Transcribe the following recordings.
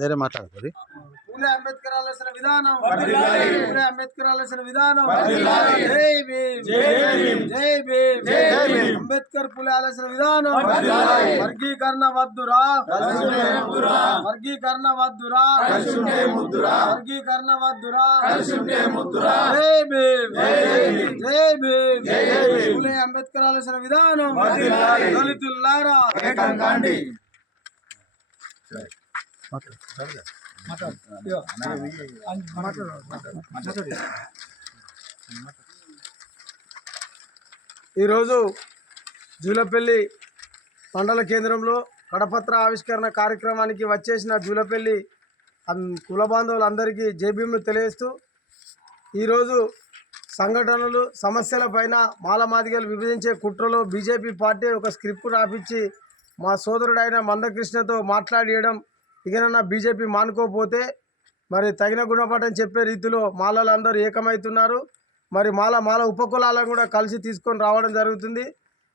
వేరే మాట్లాడుతుంది. పూలే అంబేద్కర్ ఆలోచన విధానం, పూలే అంబేద్కర్ ఆలోచన విధానం. జై భీమ్, జై భీమ్. అంబేద్కర్ పూలే ఆలోచన విధానం. వర్గీకరణ వద్దురా, వర్గీకరణ వద్దురా, వర్గీకరణ వద్దురా. జై భీమ్, జై భీమ్. పూలే అంబేద్కర్ ఆలోచన విధానం. దళితులారా ఈరోజు జూలపల్లి మండల కేంద్రంలో కడపత్ర ఆవిష్కరణ కార్యక్రమానికి వచ్చేసిన జూలపల్లి కుల బాంధవులందరికీ జైభీములు తెలియజేస్తూ ఈరోజు సంఘటనలు సమస్యల పైన మాలమాదిగలు విభజించే కుట్రలో బీజేపీ పార్టీ ఒక స్క్రిప్ట్ రాపించి మా సోదరుడైన మందకృష్ణతో మాట్లాడియడం ఇకనన్నా బీజేపీ మానుకోపోతే మరి తగిన గుణపాఠం చెప్పే రీతిలో మాలలందరూ ఏకమవుతున్నారు. మరి మాల ఉపకులాలను కూడా కలిసి తీసుకొని రావడం జరుగుతుంది.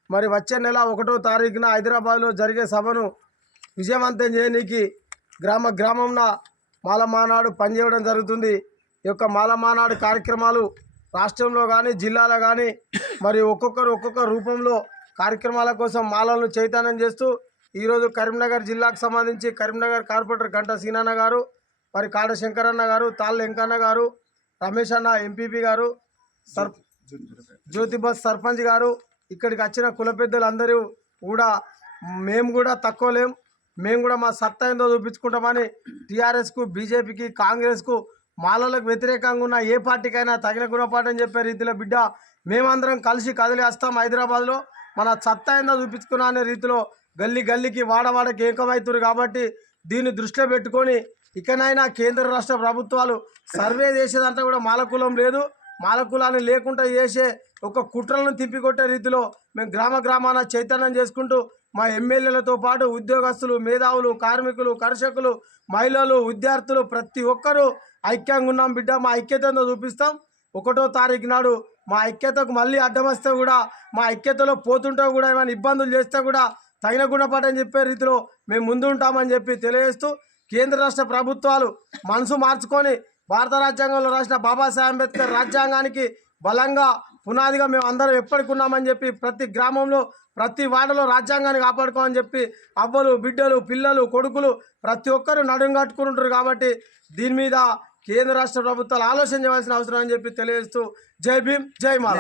మరి వచ్చే నెల 1వ తారీఖున హైదరాబాద్లో జరిగే సభను విజయవంతం చేయడానికి గ్రామంన మాల మానాడు పనిచేయడం జరుగుతుంది. ఈ యొక్క మాల మానాడు కార్యక్రమాలు రాష్ట్రంలో కానీ జిల్లాలో కానీ మరి ఒక్కొక్క రూపంలో కార్యక్రమాల కోసం మాలలను చైతన్యం చేస్తూ ఈరోజు కరీంనగర్ జిల్లాకు సంబంధించి కరీంనగర్ కార్పొరేటర్ గంట సీనన్న గారు, మరి కాడ శంకరన్న గారు, తాళ్ళ వెంకన్న గారు, రమేష్ అన్న ఎంపీపీ గారు, జ్యోతిబస్ సర్పంచ్ గారు, ఇక్కడికి వచ్చిన కుల పెద్దలందరూ కూడా మేము కూడా తక్కువ లేం, మేము కూడా మా సత్తా ఏందో చూపించుకుంటామని టీఆర్ఎస్కు, బీజేపీకి, కాంగ్రెస్కు, మాలలకు వ్యతిరేకంగా ఉన్న ఏ పార్టీకైనా తగిన గుణపాఠం చెప్పే రీతిలో బిడ్డ మేమందరం కలిసి కదిలి వస్తాం. హైదరాబాద్లో మన సత్తా ఏందో చూపించుకున్నా అనే రీతిలో గల్లీకి వాడవాడకి ఏకమవుతున్నారు. కాబట్టి దీన్ని దృష్టిలో పెట్టుకొని ఇకనైనా కేంద్ర రాష్ట్ర ప్రభుత్వాలు సర్వే చేసేదంతా కూడా మాలకులం లేదు, మాలకులాన్ని లేకుండా చేసే ఒక కుట్రలను తిప్పికొట్టే రీతిలో మేము గ్రామాన చైతన్యం చేసుకుంటూ మా ఎమ్మెల్యేలతో పాటు ఉద్యోగస్తులు, మేధావులు, కార్మికులు, కర్షకులు, మహిళలు, విద్యార్థులు ప్రతి ఒక్కరూ ఐక్యంగా ఉన్నాం బిడ్డ. మా ఐక్యతను చూపిస్తాం. 1వ తారీఖు నాడు మా ఐక్యతకు మళ్ళీ అడ్డం వస్తే కూడా, మా ఐక్యతలో పోతుంటే కూడా ఏమైనా ఇబ్బందులు చేస్తే కూడా తగిన గుణపాఠం చెప్పే రీతిలో మేము ముందు ఉంటామని చెప్పి తెలియజేస్తూ కేంద్ర రాష్ట్ర ప్రభుత్వాలు మనసు మార్చుకొని భారత రాజ్యాంగంలో రాసిన బాబాసాహెబ్ అంబేద్కర్ రాజ్యాంగానికి బలంగా పునాదిగా మేము అందరం ఎప్పటికున్నామని చెప్పి ప్రతి గ్రామంలో ప్రతి వాడలో రాజ్యాంగాన్ని కాపాడుకోమని చెప్పి అవ్వలు, బిడ్డలు, పిల్లలు, కొడుకులు ప్రతి ఒక్కరు నడుం కట్టుకుంటుంటారు. కాబట్టి దీని మీద కేంద్ర రాష్ట్ర ప్రభుత్వాలు ఆలోచన చేయవలసిన అవసరం అని చెప్పి తెలియజేస్తూ జై భీమ్, జై మాల.